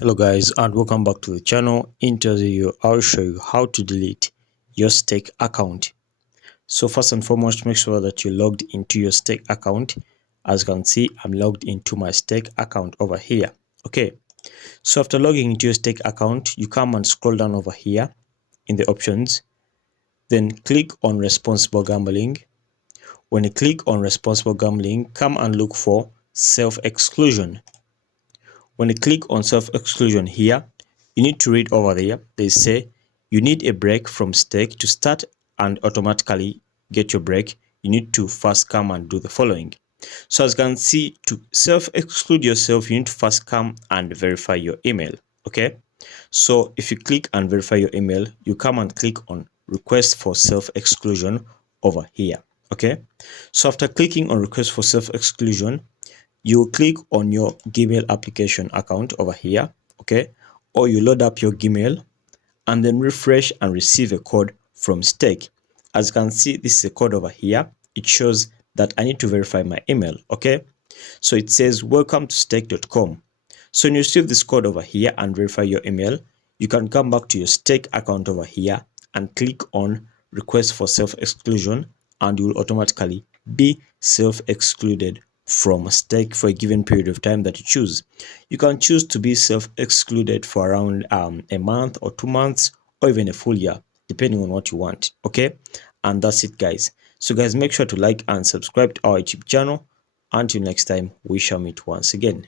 Hello guys, and welcome back to the channel. In today's video I'll show you how to delete your stake account. So first and foremost, make sure that you're logged into your stake account. As you can see, I'm logged into my stake account over here. Okay, so after logging into your stake account, you come and scroll down over here in the options, then click on responsible gambling. When you click on responsible gambling, come and look for self-exclusion. When you click on self-exclusion here, you need to read over there. They say you need a break from stake to start and automatically get your break. You need to first come and do the following. So as you can see, to self-exclude yourself, you need to first come and verify your email. Okay. So if you click and verify your email, you come and click on request for self-exclusion over here. Okay. So after clicking on request for self-exclusion, you click on your Gmail application account over here, okay, or you load up your Gmail and then refresh and receive a code from stake. As you can see, this is a code over here. It shows that I need to verify my email. Okay, so it says welcome to stake.com. So when you receive this code over here and verify your email, you can come back to your stake account over here and click on request for self-exclusion, and you will automatically be self-excluded from stake for a given period of time that you choose. You can choose to be self-excluded for around a month or 2 months or even a full year, depending on what you want. Okay, and that's it guys. So guys, make sure to like and subscribe to our YouTube channel. Until next time, we shall meet once again.